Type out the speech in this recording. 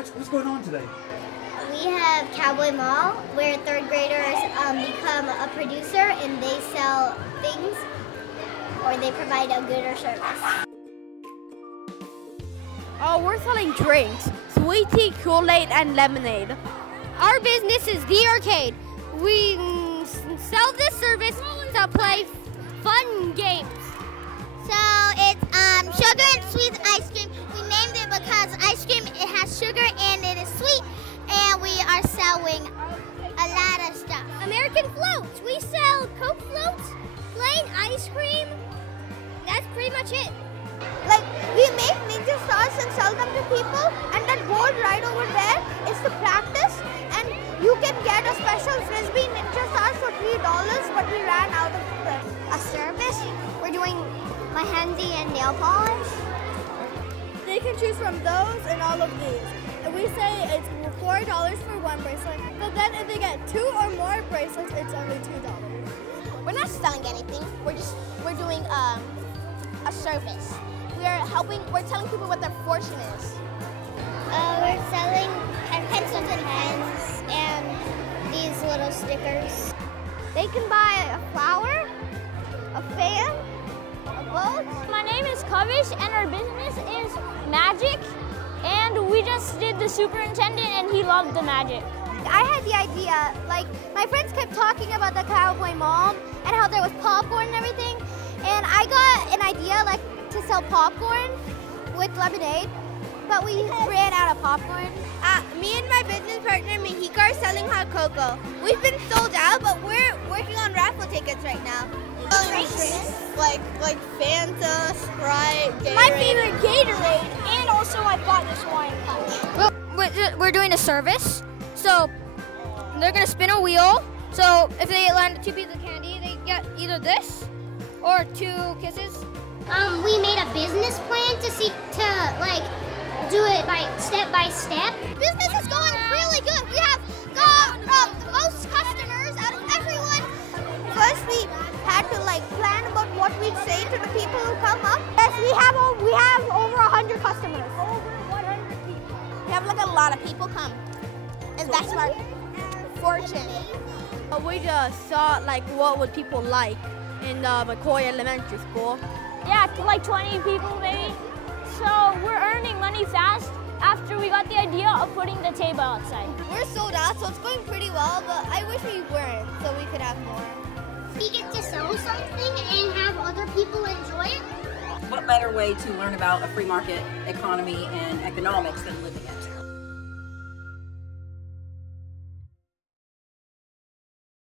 What's going on today? We have McCoy Mall, where third graders become a producer and they sell things or they provide a good or service. Oh, we're selling drinks, sweet tea, Kool-Aid, and lemonade. Our business is the arcade. We sell this service to play fun games. So it's sugar and sweet ice cream. We named it because ice cream, it has sugar and it is sweet, and we are selling a lot of stuff. American floats. We sell Coke floats, plain ice cream. That's pretty much it. Like, we make ninja stars and sell them to people, and that board right over there is to practice, and you can get a special frisbee ninja stars for $3, but we ran out of a service. We're doing mehendi and nail polish. They can choose from those and all of these. And we say it's $4 for one bracelet, but then if they get 2 or more bracelets, it's only $2. We're not selling anything. We're doing a service. We're telling people what their fortune is. We're selling pencils and pens and these little stickers. They can buy a flower, a fan, a boat. My name is Kavish and our business is magic, and we just did the superintendent and he loved the magic. I had the idea, like my friends kept talking about the McCoy Mall and how there was popcorn and everything, and I got an idea like to sell popcorn with lemonade, but we ran out of popcorn. Me and my business partner Mexico are selling hot cocoa. We've been sold out, but we're working on raffle tickets right now. Drinks? Like Fanta, Sprite, Gatorade. My favorite Gatorade, and also I bought this wine punch. We're doing a service, so they're gonna spin a wheel. So if they land 2 pieces of candy, they get either this or 2 kisses. We made a business plan to do it step by step. Business is going really good. We have got the most customers out of everyone. First, we had to plan about what we'd say to the people who come up. Yes, we have over 100 customers. Over 100 people. We have a lot of people come, and that's our fortune. We just saw what would people like in McCoy Elementary school. Yeah, like 20 people maybe. So we're earning money fast after we got the idea of putting the table outside. We're sold out, so it's going pretty well, but I wish we weren't, so we could have more. We get to sell something and have other people enjoy it. What better way to learn about a free market economy and economics than living it?